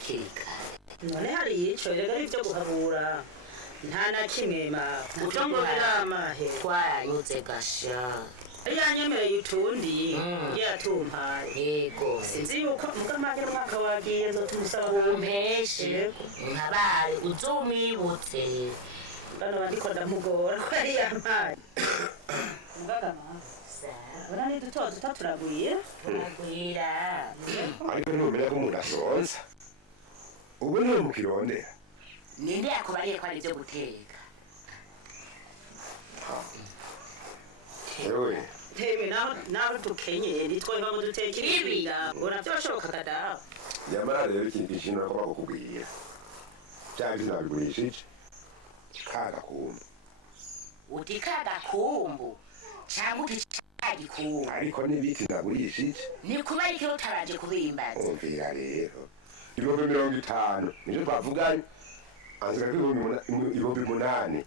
hakiri kare none hari ico rero ivyo guhabura nta na kimwe ma muco ngo biramahe twaranyuze gasha yanyemereye utundi yatumpaye yego sinzi yuko mukamake umwaka wagiye nzotumusaba umpeshe nkabare uzumwibutse bano bandiko ndamugora ko yari yampaye mugagama bana ni duto turagwira ariko numenya ko umuntu asonza ubu niwe mukirondera ninde yakubariye ko ari ibyo guteka yewe tewe naho tukenyeye nitwe ngo duteke ibinga uravyoshoka kada nyamara rero ikintu gishimira ko bakubwira cyangwa sinabigurishije kagakumbu uti kagakumbu cyangwa uti cagikumbu ariko n'ibiti nagurishije ni kuba ariko utaraje kubimbaza umvira rero 50 nijo twavuganye anzira ko 8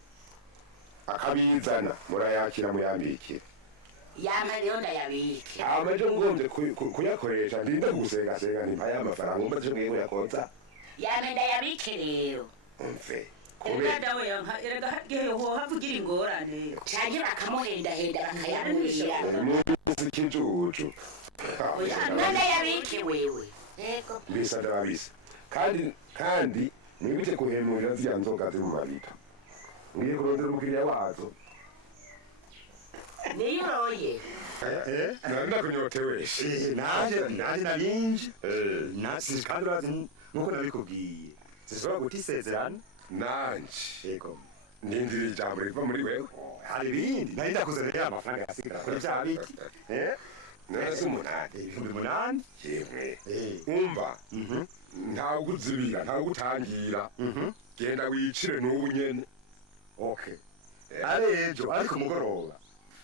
akabizana murayakira muyambikira yama rero ndayabike amaje ngombye kuyakoresha ndinda gusenga ntimpaye amafaranga umbaje mwe yakonza yama ndayabike rero umve kubera dawe yanka erega hagiye ho havugira ingorane cyane bakamuhenda bakayamurira ikijuju none yabike wewe yego bisa ndabisa kandi mwibite kuhemurira zya nzoga ziri mu mabita ngiye kurondera umukiriya wazo niyoye nanda kunyotewe naje narinje nasi kandi urazi nuko nabikubwiye zishobora guta isezerano nanje yego ndindira ijambo riva muri wewe hari ibindi nari ndakuzanira amafaranga yasigara kuri bya biti nasi umunani 8,000 yemwe umva ntawe uguzibira ntawe ugutangira genda wicire n'ubu nyene okay ari ejo ariko mugoroba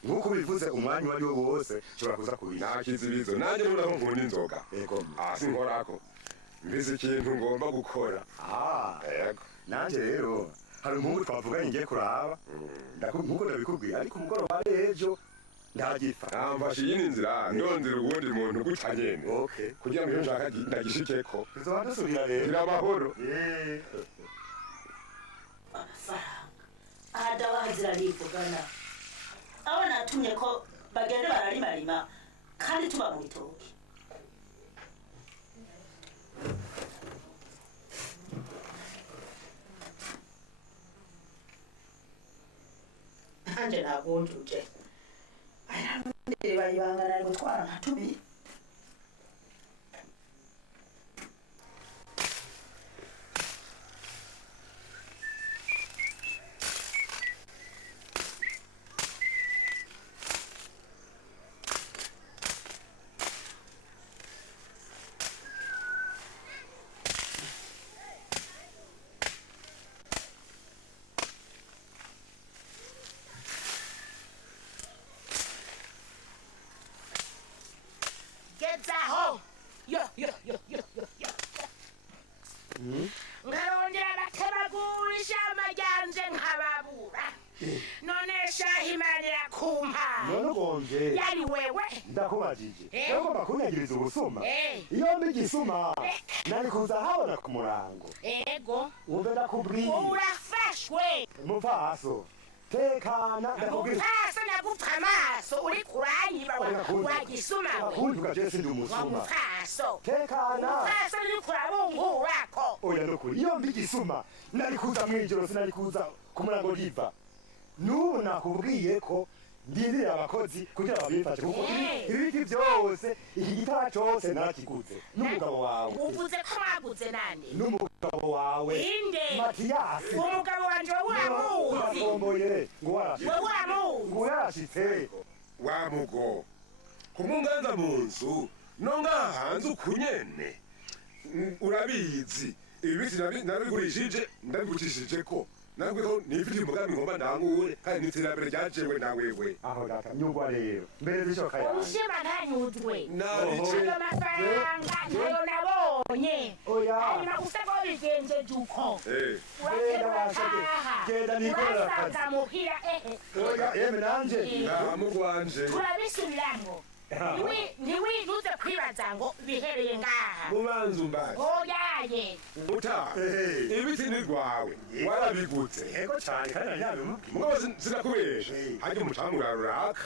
nkuko bivuze umwanya wari wo wose ushobora kuza kubira nakizibizo nanjye nuraho nkunda inzoga yego sinkorako mbizi ikintu ngomba gukora yego nanje rero hari umuhungu twavuganye ngiye kuraba nkuko ndabikubwiye ariko umugoroba ari ejo ndagifa namfashe iyi nzira ndondera ubundi muntu gutanyene okay kugira ngo iyo nshaka ndagishikeko tuzoba dusubira rero gira amahoro adabahazira nivugana abo natumye ko bagende bararimarima kandi tuba mu bitoki nanje nagunduje ayarondere bayibangana ari gutwara nkatumiye nkarondera bakabagurisha amajyanje nkababura none shahimanira kumpa none gonje yari wewe ndakubajije rero bakunyagiriza ubusuma iyo mbigisuma nari kuza habona ku murango ego umve ndakubwiye urafashwe muvaso tekana ndakubwiye mufaso nagupfa amaso uri kuranyiba wagisuma wakunjuka je sindi umusuma mufaso tekana mufaso uri kurabungurako oya nukuri iyo mbigisuma nari kuza mwijoro sinari kuza ku murango riva n'ubu nakubwiye ko ndindira abakozi kugira babifashe kuko ibiti byose iki gitara cyose narakiguze n'umugabo wawe uvuze ko mwaguze nande n'umugabo wawe inde Matiyasi umugabo wanje uramuzi urasomboye ngo warashitse ngo yarashitse wamugo kumunganza mu nzu no ngaha hanze ukunyene urabizi ibiti nabigurishije ndabigurishije ko nabwo ko nifite umugambi ngomba ndangure kandi n'iterambere ryajewe na wewe aho data nyungwa rero mbere bishoka yawe ushima ntanyuzwe nabice ayo mafaranga ntayo nabonye oya hanyuma usako bigenjeje uko genda nikorera akazi urasaza muhira oya yeme nanje namurwanje turabisubiramwo ntiwinuze kwibaza ngo bihereye ngaha mubanza umbaze oyaye muta ibiti ni rwawe warabigutse yego cyane kandi nanyabimubwiye mugabo sinakubesha hajya umucamura ruraka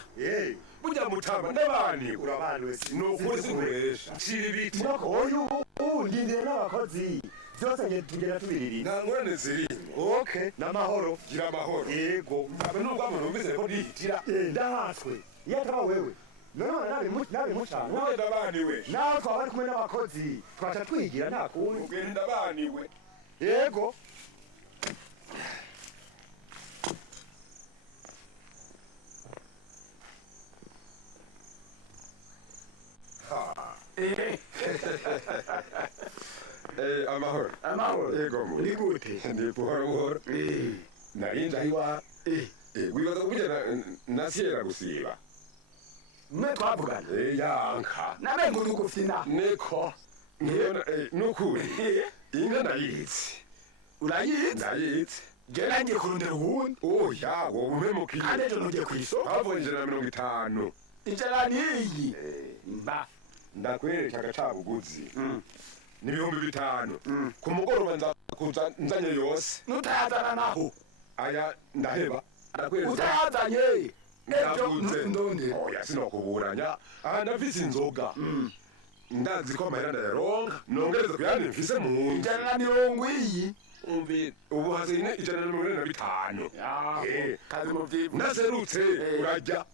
burya mutama n'abaniwe urabanwe nukuri sinkubesha shira ibiti murako ubu ndindire n'abakozi byose nge tugenda tubiririza nta ngorane zirimo okay n'amahoro gira amahoro yego abe nubwo muntu numvise ko ndihitira ndahatswe iyo ataba wewe none nabimucana wowe ndabaniwe nawe twaba bari kumwe n'abakozi twaca twigira nta kundi ubwira ndabaniwe yego amahoro yego mu ni gute ndi buhoro buhoro narinja iwa wibaza kuburya nasiyera gusiba mwe twavugana yanka nabe ngo nugufina niko nukuri inka ndayitse urayizi ndayitse je nangiye kurondera uwundi oya wowe umpemukiye kandi ejo ntugiye ku isoko havuye 150 injara niyi mba ndakwereka agacabuguzi ni 5,000 ku mugoroba nzakuza nzanye yose nutayazana naho aya ndaheba ndakwereka utayazanye ejo ndonde oya sinokuburanya aha ndafise inzoga ndazi ko amahera ndayaronka nongereza kuyandi mfise mu nzu injara mirongo iyi umvi ubu hasigaye 145 kazi mu vyivu naserutse urajya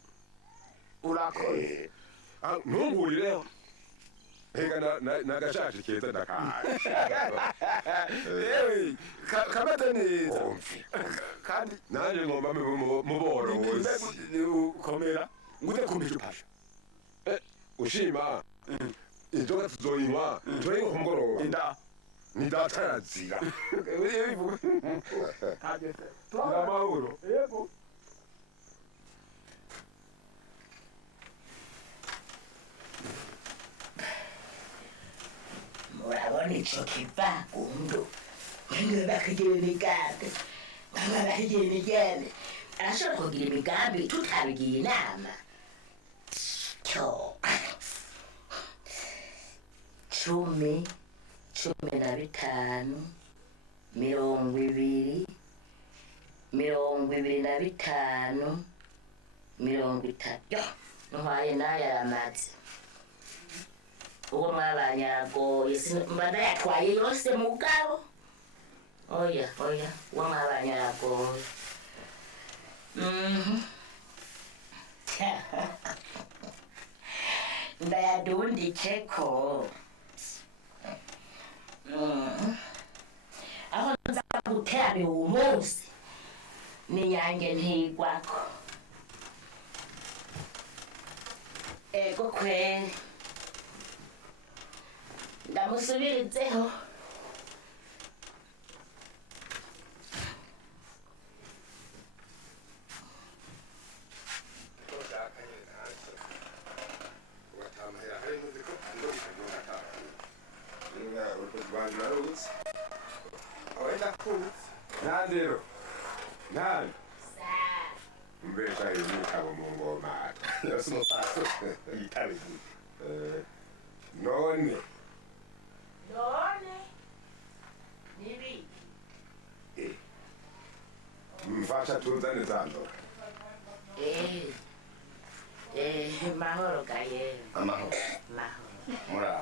urakoze ntungurireho Hega nagashaje keza ndakaje kameze neza kandi nanje ngomba muboro komera ngute kumpisha upasha ushima inzoga tuzoyinywa turayinywa ku mugoroba inda ni data yazira gira amahoro yego murabona ico kivagundu nge bakigira imigambi bamwe bakigira imigambi arashobora kugira imigambi tutabigiye inama cyo 10, 15, 20, 25, 30 ntwaye n'ayaramaze uwo mwabanye aragoye mba ndayatwaye yose mugabo oya uwo mwabanye aragoye ndayadundikeko aho nza guterana uwo munsi n'inyange ntigwako ego kweli ndamusubirizeho Nandero nani mbesha yimukabo mu ngoma yasimo paso yitabe none nibi mfasha tuzane zandora mahoro gaye amahoro mura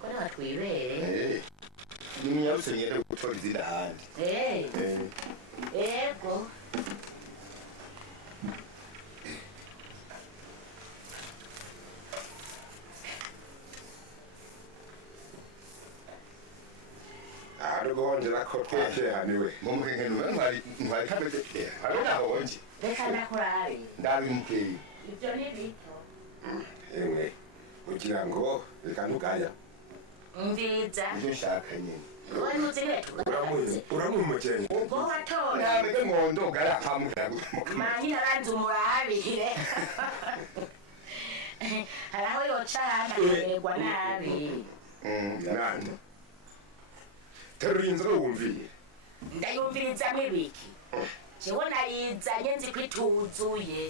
ko niho twibere nimyarutse nyere gutora izindi ahandi ego arugongera ko twakehaniwe mumuhehe ntwari kabeze harona honje reka nakurabe ndabimukeye ibyo ni bito emwe kugira ngo reka ntugaya mviza ivyo nshaka nyene wowe ntuzire tugaragaze uramumukenya ubwo watora ntabwo ngondo garahamwe mahina banza umurabire hari aho yoca ahandi akamererwa nabi nani terura inzoga wumviye ndayumvirizamwo ibiki jewe nayizanye nzi ko ituzuye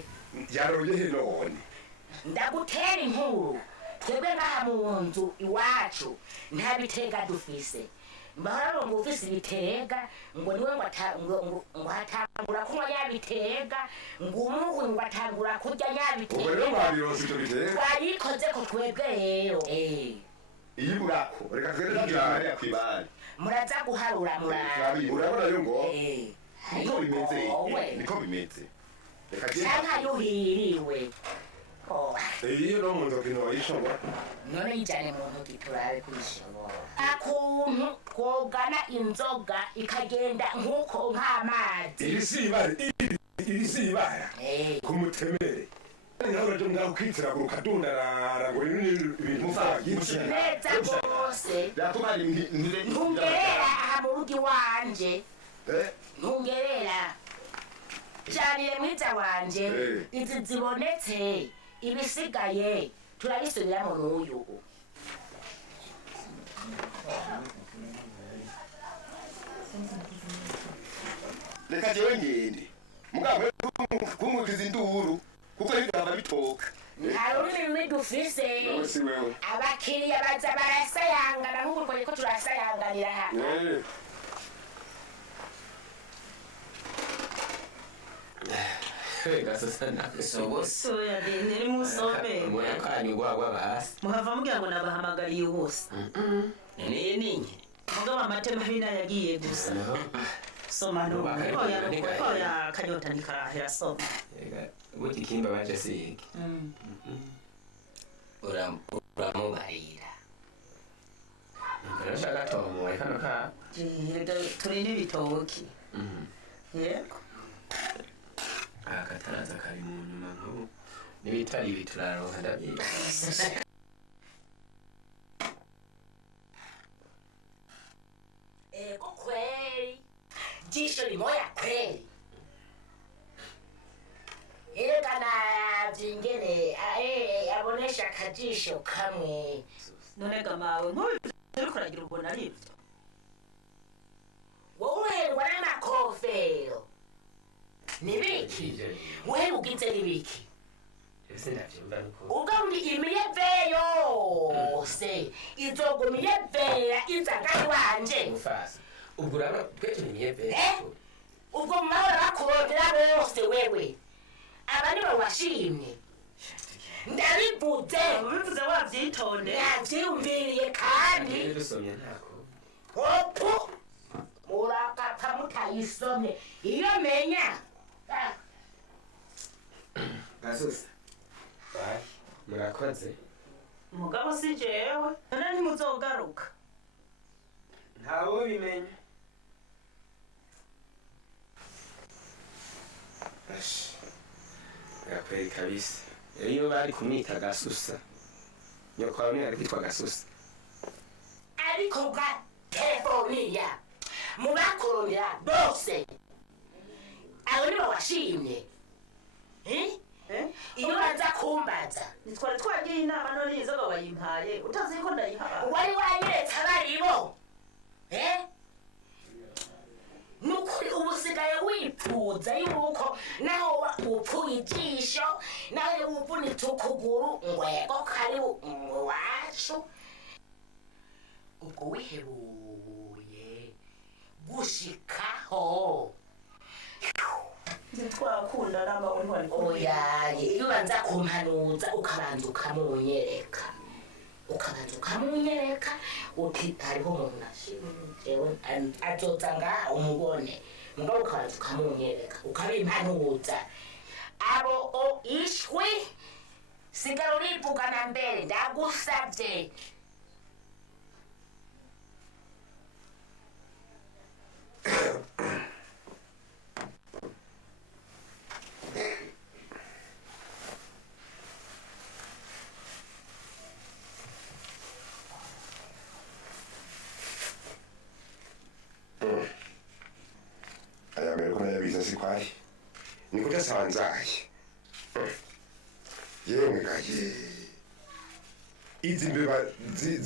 yaroye none ndagutera inkuru twebwe ngaha mu nzu iwacu nta bitega dufise mbahora ngo ufise ibitega ngo niwe ngo hatangura kunywa nyabitega ngo umuhwi ngo atangura kurya nyabitega ubu rero mwabironse ibyo bitega twayikoze ko twebwe rero iyi bwako reka twere tujyane kwibari muraza guharura muraba urabona rero ngo niko bimeze niko bimeze reka canka yuhiriwe iyo no mu nzoga ino wayishobora none yijane mu ntoki turabe kwishobora akuntu twogana inzoga ikagenda nk'uko nk'amazi iri si ibara ku mutemere nawe rero ngaho kwitira ku rukadundarara ngo ibintu byinshi neza rwose byatubari ntungerera aha mu rugo iwanje ntungerera janire mwiza wanje izi zibonetse ibisigaye turabisubiramo n'uyu reka jewe ngende mugabo kumwikiza induru kuko bigaba bitoka nta rurimi dufise abakiriya baza barasayangana nk'uko ko turasayanganira hano soya niri musome muhava mugira ngo nabahamagariye ubusa mugabo amatema hina yagiye gusa soma oya kanyota ntikarahera soma buti kimba baje siki uramubarira nkarashaka tomoye kano ka turi n'ibitoki yego akataraza kari mu nyuma nk'ubu n'ibitari ibi turaronka ndabizi ego kweli jisho limoya kweli erekana vyingene abonesha akajisho kamwe none gamawe nk'ubu kuragira ubona ari ivyo wowe uherwa n'amakofero nibiki wewe ugize nibiki ugaburi imiyeve yose izoguma iyevera iza ngaho iwanje ubwo urabona twese ni imiyeve ubwo mumahora bakurondera bose wewe aba nibo washimye ndabivuze ubivuze wavyitonde navyiyumviriye kandi dusomye ntako opu murakapfa mutayisomye iyo menya gasusa murakoze mugabo si jewe none ntimuzogaruka ntawe bimenya gakweri kabisa iyo bari kumwita gasusa nyoko wawe ari kwitwa gasusa ariko bwa telefoniya mubakorondera bose abo nibo washimye iyo baza kumbaza nitwari twagiye inama none inzoga wayimpaye utazi ko ndayihaye wari wanyeretse abaribo nukuri ubu usigaye wipfuza yuko naho upfuye ijisho nawe wuvunitse ukuguru ngwego kari iwacu ubwo wihebuye gushikaho twakunda n'amawe ntwari oya iyo ubanza kumpanuza ukabanza ukamunyereka uti hariho umuntu nashimye azoza ngaha umubone mugabo ukabanza ukamunyereka ukabimpanuza abo ishwi sigara urivugana mbere ndagusavye aya mbere ko nayabiza si kwari niko utasanzaye yemwe gaye izi mbeba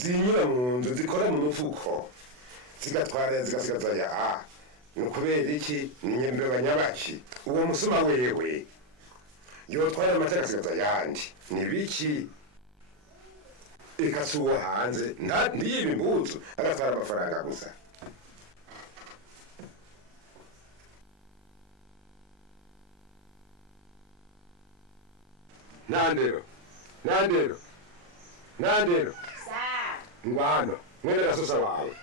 zinyura mu nzu zikora mu mufuko zigatwara zigasigaza ya ni ukubera iki ni nyembeba nyabaki uwo musuma wewe yotwara amateka asigaza ayandi ni biki eka si uwo hanze ntiyibe imbuzu agatwara amafaranga gusa Nandero ngwano mwene gasusa wawe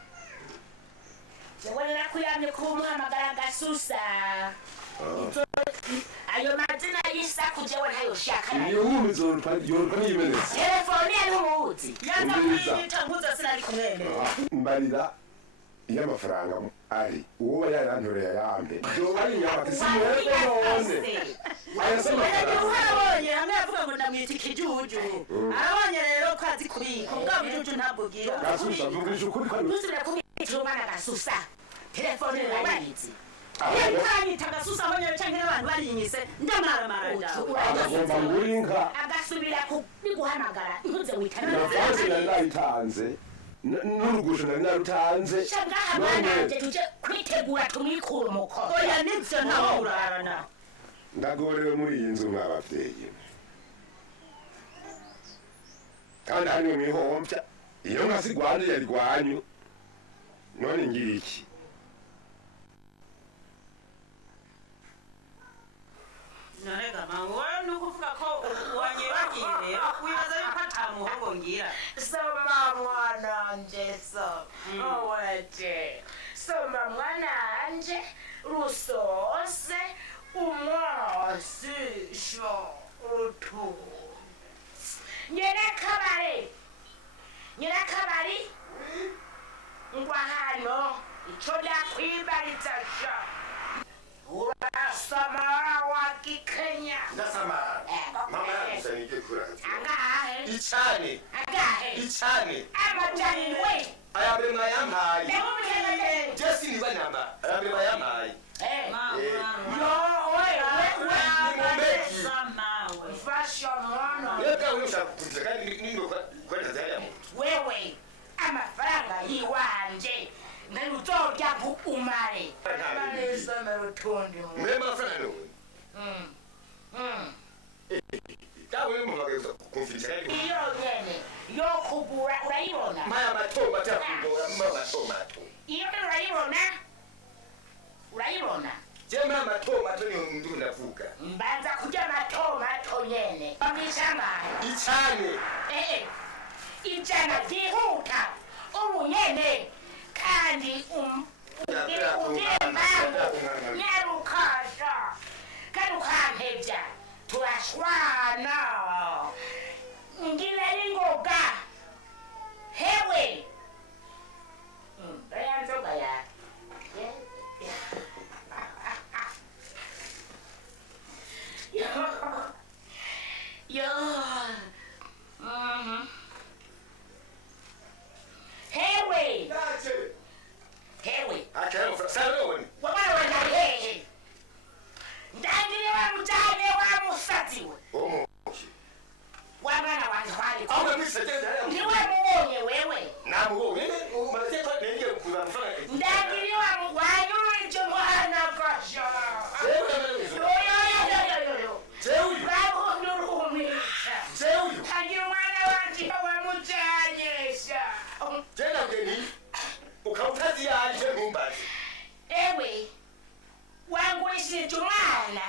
jewe nakuyamye kumuhamagara gasusa ayo mazina y'isaku jewe ntayoshaka ibihumbi yoruka niyimenetse telefoni ya n'umuzi yaza kuyita mpuza sinari kumwene mbarira iyo amafaranga ari uwo yarantoreye ayambe byoba ari inyama tisimwebwe none ayasoma arabonye hamwe yavuga ngo ndamwita ikijuju arabonye rero ko azi kubika ubwa bujuju ntabwo bwira gasusa vugisha ukuri ko ntusubire kumwita umwana gasusa telefoni urayizi yanyita gasusa abonye canke n'abantu barinyise ndamaramara agomba ngurinka agasubira kubiguhamagara ntuze witana nafanse nari nayitanze n'urugusho nari narutanze ngaha bananje tuje kwitegura tumwikura umukono oya nivyo ntaho urarana ndagorewe muri iyi nzu mw'abavyeyi kandi harimwe mwihombya iyo nka sigwanje yari gwanyu none ngira iki none gama wowe nukuvuga ko wanyibagiye rero wibaza yuko ata muhungu ngira soma mwananje oweje soma mwananje rusose umwasisho utu nyirakabari ngwa hano ico ndakwibariza sha urasoma wa kikenya ndasamara mama yamusanike kuraza angahe icane amajani we ayambere mwayampaye ndamubwira jesi niba namba ayambere mwayampaye wewe amafaranga yiwanje ngaluzorya umare abanesomero tundi murema amafaranga dawe mumageza kumfitira iyo nyene yo kugura urayibona maya matomba cyakugora mama matombo iyo urayibona jema matombo niyo ndu ndavuga mbanza kurya matombo nyene bamishamba icane ijana ryihuta ubu nyene kandi nyarukasha kandi ukampevya turashwana ngira ingoga hewe nzoga ya yo hewe akero saloni wabana hehe ndangire wa mujane wa musatiwe wabana wanjwali aho mwisegeza ndiwe mubonye wewe namubo umaze kwa nenge kuza mfana ndangire wa mugwanyu nje mwana gasha Zewi bravo nurumisha Zewi tangira mwana wanje wa mujane sha tena ngeni ukautazi yaje mumbazi ewe wangurishije umwana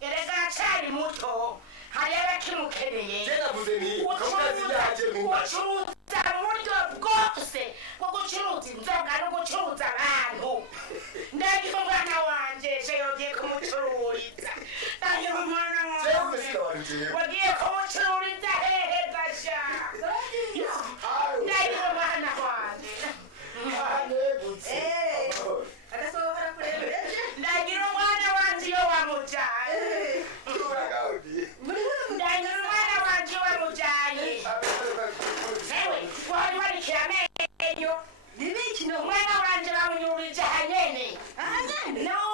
erega acari muto hari abakimukeneye tena muzeni ukautazi yaje mumbazi ucuruza mu buryo bwose bwo gucuruza inzoga no gucuruza abantu ndagira umwana wanje je yogiye kumucururiza ndagira umwana wanje wagiye kumucururiza hehe gasha ndagira umwana wanje ndagira umwana wanje iyo wamujanye ndagira umwana wanje iyo wamujanye ewe wari warikira amenyo umwana wanje bamunyurije ahanyene no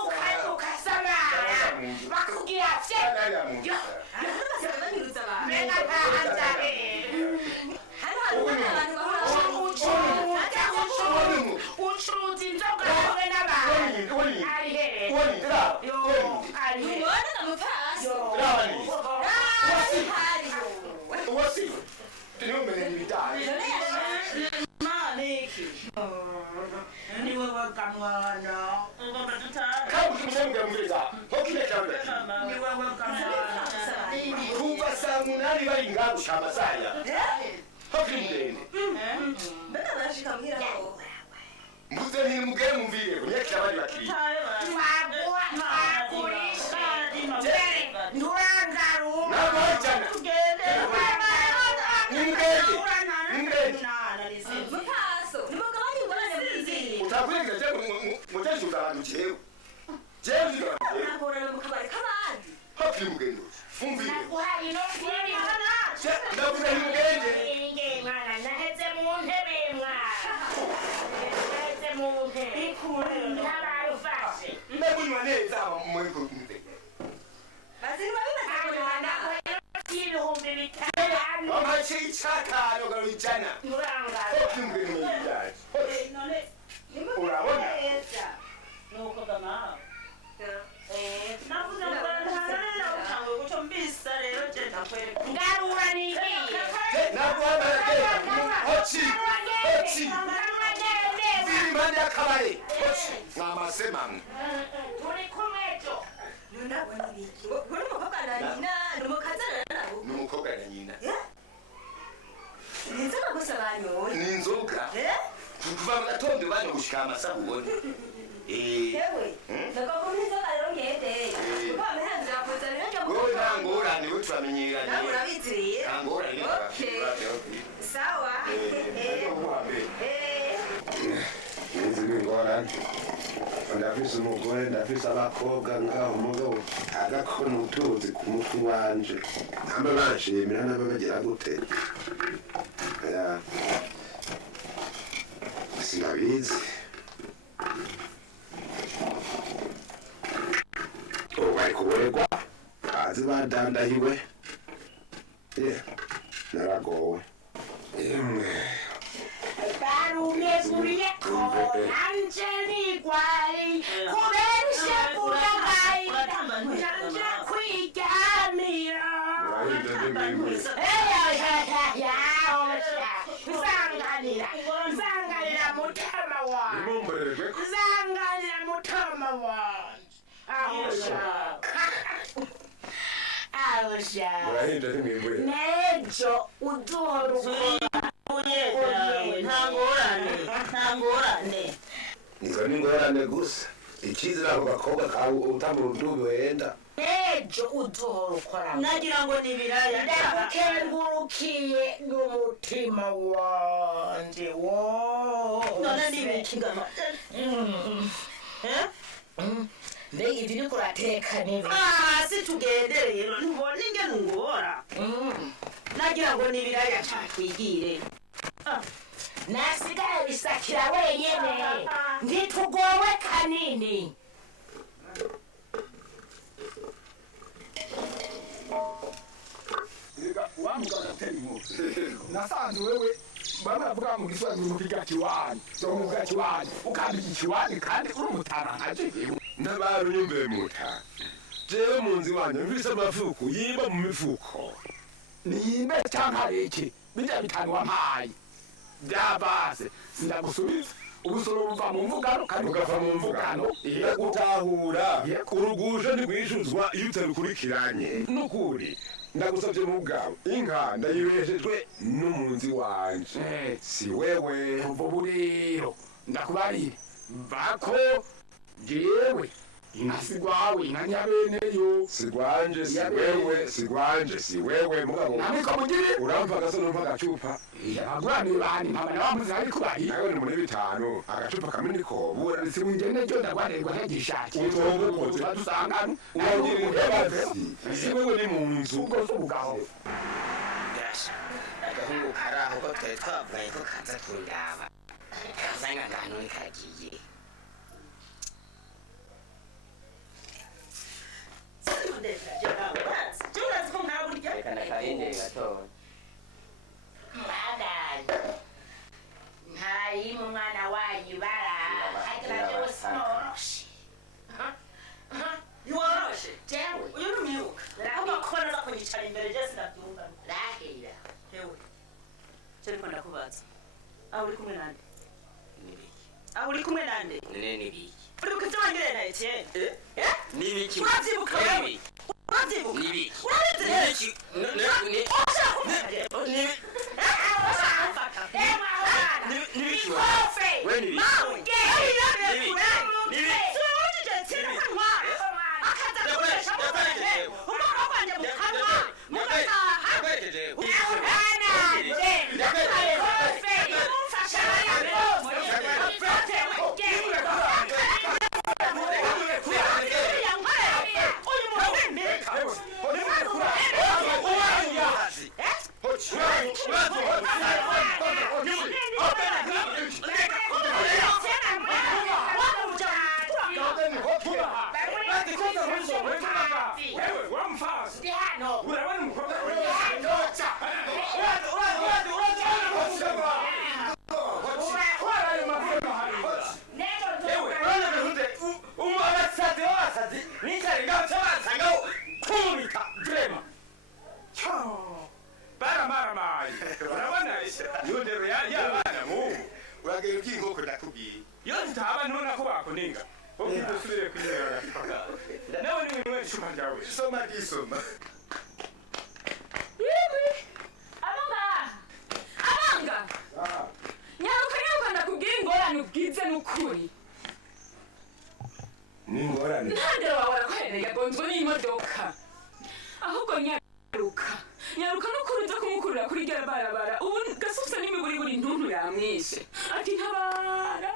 yaje Maniki. Ni wewe kamwana. Ngombe tutara. kandi umusembwa mveza hokine cyane Ni wewe kamwana. kuva saa munani bari ngaho gushama saya hokine mbona barashika mbwira ngo mbuze ni mugere mumvire kunyekira abandi bakiri ntabwo hari cyane mukaso nimugabanye ingorane mwizeye utakwiriza mutesha abantu jewe jewe nzira jewe nahorana mu kabari k'abandi hokine mugendo fumvire naguhaye no kwiribana ndavuze ni mugende inge mwana naheze mu ntebe mwana naheze mu ntebe ntabaye ufashe ndabunywa neza muri kumve bazirwa bimaze kunana ibihumbi bitanu amace y'icatano garujana nturangara hokine mugendo mubyaje None urabona nuko kama. Navuze ngo ntanarela utango guco mbisa rero je ndakwereka. ngarura nigiye ntabwo wabaratera hoci ziri impande y'akabare hoci mwamasemamwe turi kumwe jo nunabona ibiki uri umukobwa na nyina ni umukazana nabo ni umukobwa na nyina ni inzoga gusa banyoye ni inzoga kuva mu gatondo bajya gushika amasa ubone yewe ndagomba n'inzoga rero ngende kuko amahenze yakuzanira njya wowe nta ngorane we turamenyeranye nawe urabiziriye nta ngorane sawa izi ni ingorane ndafise umugore ndafise abakobwa ngaho umugabo agakona utuzi ku mutwe wanje namba banshimira naba bagira gute sinabizi ubu bari kuboregwa bazi badandahiwe naragowe yemwe barumeguriye ko nanje nigwari kubera ishekura ngahita nanje kwiryamira nzanganira mutama wanje nimumborerwe nzanganira mutama wanje ahushaka murahinda ntimwimbuye nejo uduhora Ntangorane. izo ni ingorane gusa ikizira ako gakobwa kawe utamura urudubi wenda nejo uduhora ukora Nagira ngo ni biraya. ndagukengurukiye n'umutima wanje None ni ibiki ngama. mbega ibyo uriko urateka nibi Si tugendere rero ntubona ingene ungora. Nagira ngo ni biraya cyakigire. nasigaye bisakira wenyene ntitugowe kanini nasanze wewe baravuga ngo giswa mu kiga kiwani cyo mu kiga kiwani ukambika kiwani kandi uri umutara nkaje ndabarunyumve muta jewe munzi wanje mvise amafuko yimba mu mifuko niyimbe cyangwa iki bijya bitanu wampaye byabase sindagusubiza ubusoro buva mu mvugano kandi ugava mu mvugano utahura urugusha ntigwishuzwa iyo utarukurikiranye nukuri ndagusabye mu bwawe inka ndayibeshejwe n'umunzi wanje si wewe kuva ubu rero ndakubarire mvako jewe inka sigwawe inka nyabeneyo sigwanje si wewe mugabo namiko mugire uramva agaso numva agacupa abagurane bani mpamana bamuzi ariko bari nawe ni muri bitanu agacupa kamwe niko bura si wingene cyo ndagwarerwa nk'igishaki utobukoze badusangana uwagira imbabazi si wewe ni mu nzu ubwo zubugaho gasha agahungu kari aho ko twari twavugaye ko kaza kundaba kazanga ngano kagiye reka nakahindire gatoya mwadani ntayima umwana wanyu bara hagira jewe sinoroshe Ntiworoshe. jewe Uyu ni umwuka. Ahubwo ko naza kunyicara imbere je sinabyumva. rahira Hewe. Cyo ariko aho uri kumwe nande Nibiki. aho uri kumwe nande Nene nibiki. uribuka ibyo wangiriye na Etienne Nibiki. urabyibuka Nibiki. urabyibuka Nibiki. urabizi Nibiki. ushaka kumfata Nibiki. Nibiki. We nibiki. Uragera ukinkoko ndakubwiye. Yose haba nona ko bakuninga. Ukidusubire kwirera gafaka. Nawe ni mwe shuka ryawe. Soma gisoma. Abanga nyaruka ndakubwira ingorane ubwize n'ukuri N'ingorane. ntandero wawe arakorera yagonzwe n'imodoka ahubwo nyaruka n'ukuri uza kumukurura kuri rya barabara ubu gasusa n'imiburiburi ntuntu yamwishe ati ntabara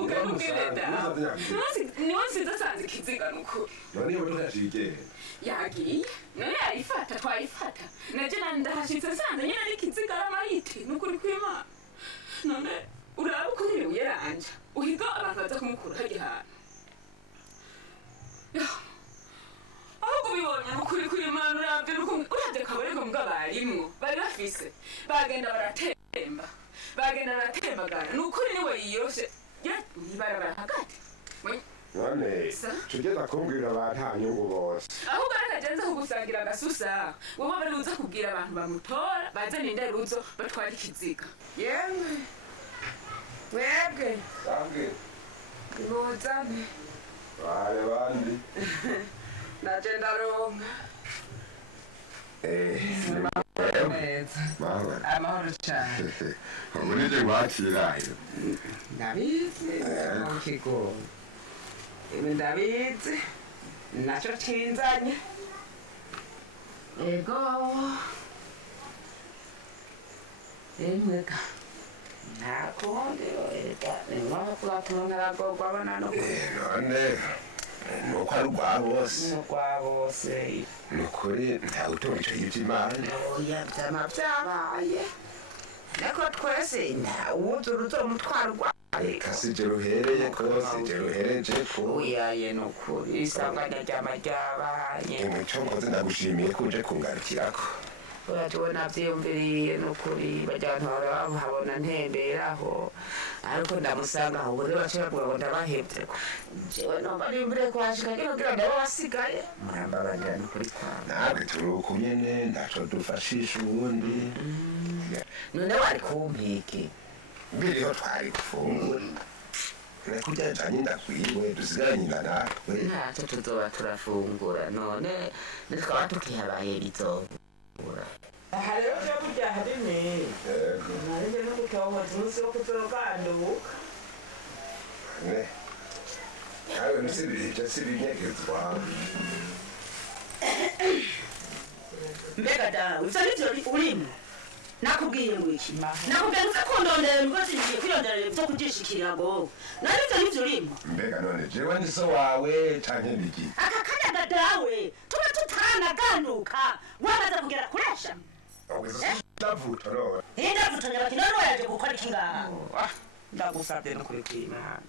ukamubwire da niwe nsize asanze ikiziga n'ukuri None imodoka yashigeye. yagiye none yayifata twayifata naje ndahashitse nsanze nyine ari ikiziga aramayite n'ukuri kw'Imana none uraba ukuntu uyeranja uhiga abantu baza kumukura hajya hantu ahubwo ubibonye n'ukuri kw'Imana urabye uravye kabarego mbwa barimwo bari bafise bagenda baratembagana n'ukuri niwe yiyoshe ntibarabara hagati None tugeza kumbwira abantanyungu bose. ahubwo arakagenza kugusangira agasusa wowe bari uza kubwira abantu bamutora bazana inderuzo batwara ikiziga yemwe mwebwe Sange. nimuzane Bale bandi. naje ndaronka neza Mama. amahoro cyane Muri je gwakirayo. ndabizi mu kigo ibi ndabizi nacyo kinzanye ego emwega ntakundi ega ningombwa kubatunga aragorwa abana no None nuko ari urwa bose. kurwa bose Ni ukuri ntawe utumva icyo Imana. oya byama byabaye ariko twese ntawuzura uzomutwarwa Reka sije ruhereye ko sije ruhereje ko. uyaye ni ukuri isanganya ryama ryabaye Imico nkoze ndagushimiye ko uje kungarukirako. uratubona byiyumviriye ni ukuri bajyana habona ntemberaho ariko ndamusanga aho buri bashobora kuvuga ngo ndabahebye jewe numva nimbure kuhashika kugira ngo basigaye murambabarira ni ukuri kwawe Ntabwo turi uku nyene ntaco dufashisha ubundi. none wari kumpiki Mbiriho twari gufungura. Kurya janye ndakwiwe dusigaranye na natwe. ntacyo tuzoba turafungura none nitwaba tukihabaye bizobura aha rero byo kurya harimo ntarinde no gutohoza umunsi wo kuzoganduka Ne. Nawe nusibirije sibinyegezwa. mbega dawe ivyo nivyo urimo nakubwiye ngo iki nakubwiye ngo uze kundondera nibwo ngiye kwirondera ivyo kujishikira ngo nari ivyo nivyo urimo Mbega none jewe ni so wawe canke niki? aka kanyaga dawe tuba tutaranaganduka wamaze kugera kuresha Ogeza ndavuta none. indavutanya bati none waje gukora iki ngaha ndagusabye no kuri kw'Imana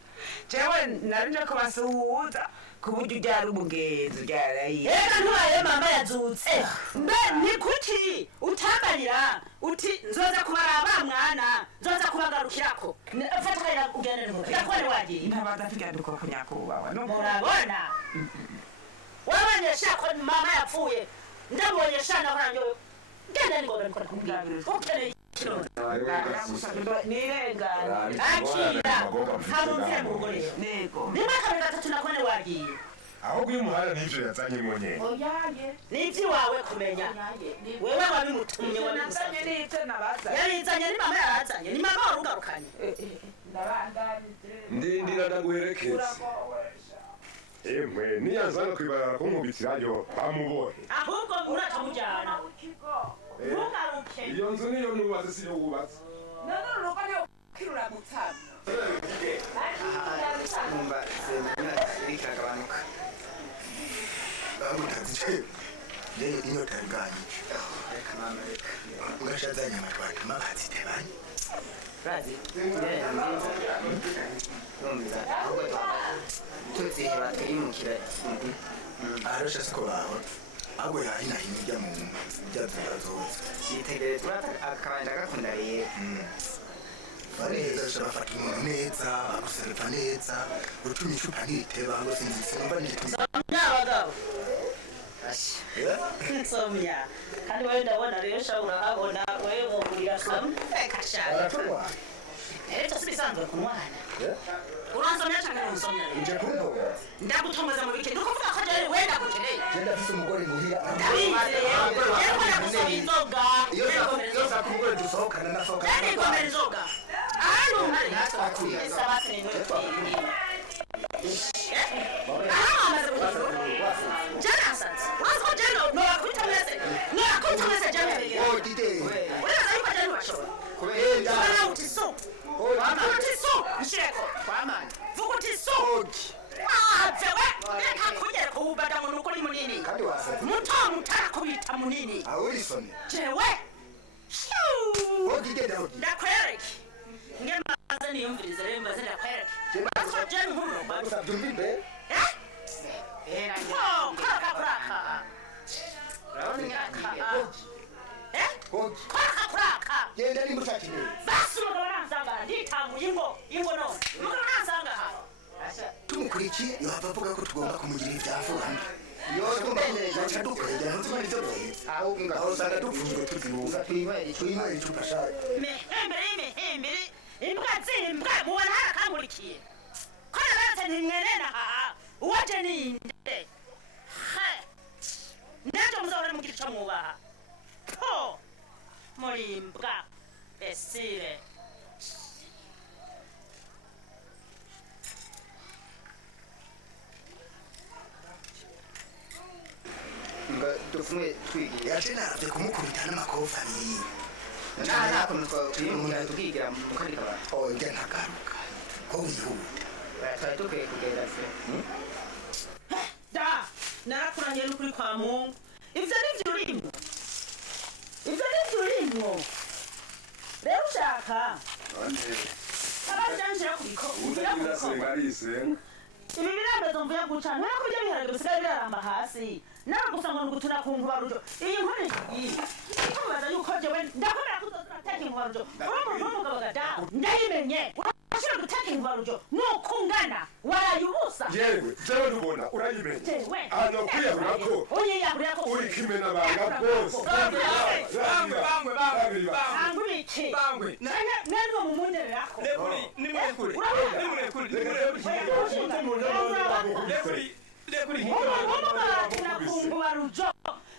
jewe nari nje kubasuhuza ku buryo uryari umugenzi uryarayiye ega ntubaye mama yazutse mbe ni kuki utambarira uti nzoza kubaraba mwana nzoza kubagarukirako fata ukayira ugendere ngo yakore wagiye ntabaza tuganduka ku nyakubahwa murabona wabonyesha ko mama yapfuye ndabonyesha naho nanjye genda ngo ndakora kumubwira ukeneye kirondo nirengane akira hamumvire mu rugo rero nego rimwe kabiri gatatu nakone wagiye ahubwo uyu muhanda n'ivyo yazanyemo nyene n'ivy'iwawe kumenya wewe wabimutumye wabimusabye yarizanye ni mama yarazanye ni mama warugarukanye ndindira ndaguherekeza emwe niyanzana kwibarara kunkubitirayo bamubohe ahubwo uratamujyana ntugaruke iyo nzu niyo nubatse siyo wubatse numva semenya ikagabanuka bagutazice ne inyota nganye reka mama reka ugashaza nyama twatuma bazitebanye bazi numva ahubwo tuziheba twimukira arasha siko baho ahubwo yahina hinijya mu byazazoza yitegere turata akabanja gakunda rero baneza bafata umuntu neza baguserva neza urutuma icupa ntiriteba ngo sinumva nituma n'abagabo Yeah? nsomya kandi wowe ndabona rero ushobora urahabona wowe wogurira kamwe kashaka Aratumwa? ejo si bisanzwe ku mwana uransomya cyangwa ntusomya Nje kumva ndagutomboza mu bikini ukuvuga ko rero wenda gukeneye genda afise umugore muhira ndabizeye yewe ndagusaba inzoga iyo saka umugore dusohokana nasohoka ndigomera inzoga ahantu hari isabase n'intoki amaze kugeza jana hasanze wazi ko jana norakubita mwese jana begera oh dide uraza yuko jana bashobora kubera kubera uti so vuga uti so nsheko kwamana vuga uti so zewe reka kugera kuhubada mu nuko ni munini kandi wasatse muto mutarakubita munini awilisoni jewe oh dide dawo ndakwereke ngemaze niyumvirize rero mbaze ndakwereke baso jana nkuru bagusabye umbibe era kuraka hoji kuraka genda nimushakire basi umugabo nansanga nditanguye ingo none umugabo nansanga aha tumukurikiye yohava avuga ko tugomba kumugirira ibyavurana yoca dukwegera ntuzimara ibyo duhetse ahubwo aho usanga dupfunzwe tuzibuza twinywera icupa shaje imihembere imbwa zimbwa mubona harakangurikiye ko nabaretse ntimwerera aha uwaje ninde nabyo muzahora mugira ico mwubaha po muri imbwa besire ngo dufumwe twigiye yaje navye kumukubita n'amakofi abiri nta kuntu twiyumvira tukigira mu kandi kabati oh nge ntagaruka ko wihuta twari dukwiye kugenda se da narakurangiye n'ukuri kwa mungu ivyo nivyo urimwo rero ushaka abajanjira kubikora ibi birambezo mvuye guca ntabwo ibyo biharage bisigaye biraramba hasi nawe gusa ngo nugutuna ku nkubarujo iyi nkoni ikubaza yuko jewe ndakomera ko uzoteka inkubarujo uri umuntu w'umugabo gada ndayimenye urashobora guteka inkubarujo nukungana warayubusa yewe jewe ndubona urayimenye ahantu kwiyahura ko uyiyahurira ko uri kimena banga bose bangwe ibiki nendo mumundererako kungubarujo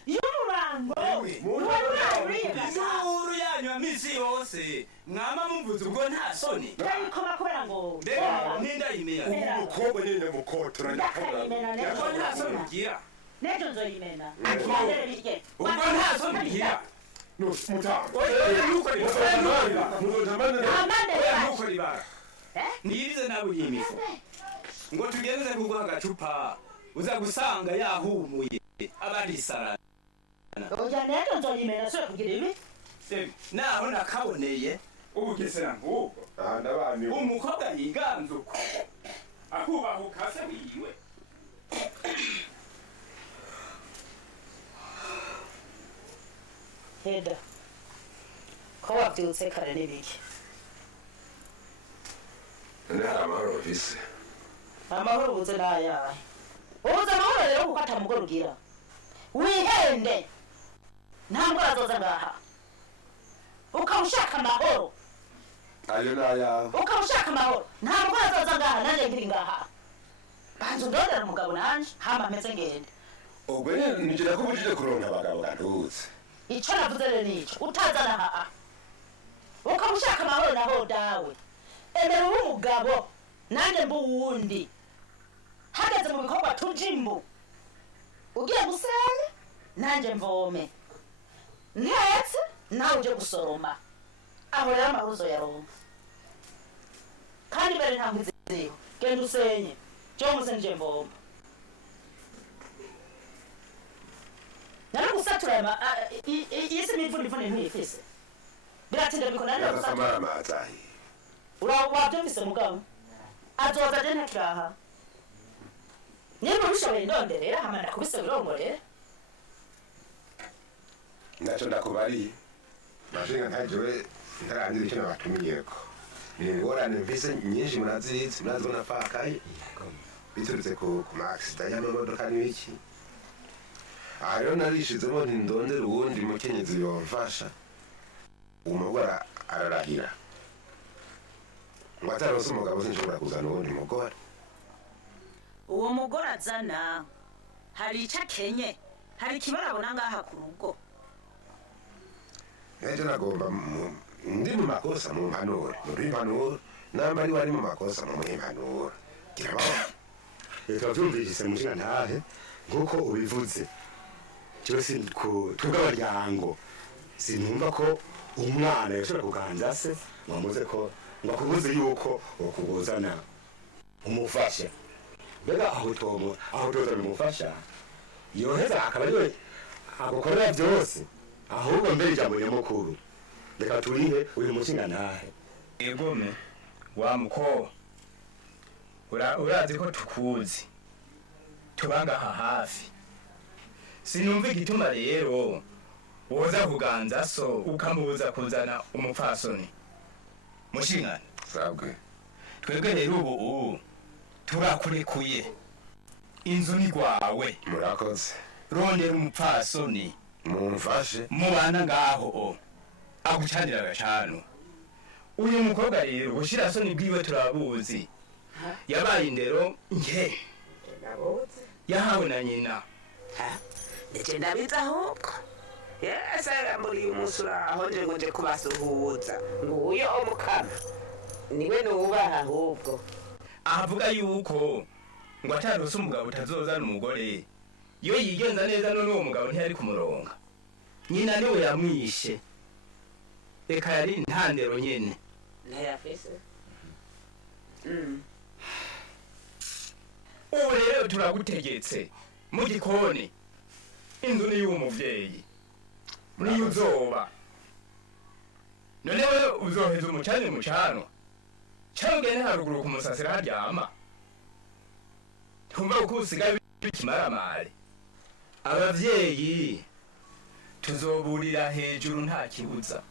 y'umurango induru yanyu ya misi yose mwama mumvuze ubwo nta soni ndayikoma kubera ngo nindayimenya umukobwa nyine mukotora ubwo nta soni ugira nejo nzoyimena ubwo nta soni ugira nuko ribara niyirize nawe uyimifu ngo tugenze kuguha agacupa uza gusanga yahumuye abarisarana oja nejo nzoyimena sore kugira ibi naho nakaboneye ubugesera nk'ubwo umukobwa yiganze uko akubahuka se wiwe heda ko wabyutse kare n'ibiki nta amahoro mfise amahoro ubuze n'ayahe ubuze amahoro rero kuko atamugore ugira wihende nta mbwa azoza ngaha ukaba ukaba ushaka amahoro ayo nayawe ukaba ushaka amahoro nta mugore azoza ngaha nanjye nkiri ngaha banza undondera umugabo nanje hama ameze ngende ubwo nigera ko ubujije kuronka abagabo gantutse ico navuze rero nico utazana haa ukaba ushaka amahoro naho dawe emera ube umugabo nanjye mba uwundi hageze mu bikorwa tuje imbu ugiye gusenya nanjye mvome ntetse nawe uje gusoroma aho rero amahoro uzoyaronka kandi mbere nta nkwizi ziriho genda usenye jewe musenje mvoma naragusatura isi n'imvune ntuyifise biratinda bikona neza gusatura amazi wabyumvise mugabo azoza je ntakiraha niba ubishoboye ndonderera hama ndakubise wirongorera naco ndakubariye mashinga ntajewe ntarangira icyo nabatumiyeko ni ingorane mvise nyinshi murazizi murazibona pakaye biturutse ku maagisida y'amamodoka n'ibiki aha rero narishizemo nti ndondera uwundi mukenyezi yomfasha umugore ararahira ngo ataronse umugabo sinshobora kuzana uwundi mugore uwo mugore azana hari ico akenye hari ikibarabona ngaha ku rugo ejo nagomba ndi mu makosa mu mpanuro muri mpanuro namba ari wari mu makosa mu mpanuro kirabaho reka byumvise mushinga ntahe nk'uko ubivuze cyose twebwe abaryango sinumva ko umwana yashobora kuganza se wamuze ko ngo akubuze yuko ukuguzana umufasha mbega aho tozana umufasha yoheza akaba ariwe agukorera byose ahubwo mbere ijambo nyamukuru reka turihe uyu mushinga ntahe egome wa muko urazi ko tukuzi tubanga aha hafi sinumva igituma rero woza kuganza so ukamubuza kuzana umupfasoni mushingana sabwe twebwe rero ubu turakurekuye inzu ni rwawe murakoze rondera umupfasoni mumfashe mubana ngaho agucanira agacano uyu mukobwa rero gushira soni bwiwe turabuzi yabaye indero nke yahawe na nyina ndetse ndabizi ahubwo yesaga muri uyu munsi uraho nje ngo nje kubasuhuza nguyo umukama niwe nubaha ahubwo avuga yuko ngo atarose umugabo utazozana umugore iyo yigenza neza none uwo mugabo ntiyari kumuronga nyina niwe yamwishe reka yari intandero nyene ntayafise ubu rero turagutegetse mu gikoni inzu ni y'umuvyeyi niyo uzoba none wewe uzoheza umucane mucano cyangwa ugende haruguru kumusasira haryama twumva uko usigaye bikimaramare abavyeyi tuzoburira hejuru nta kibuza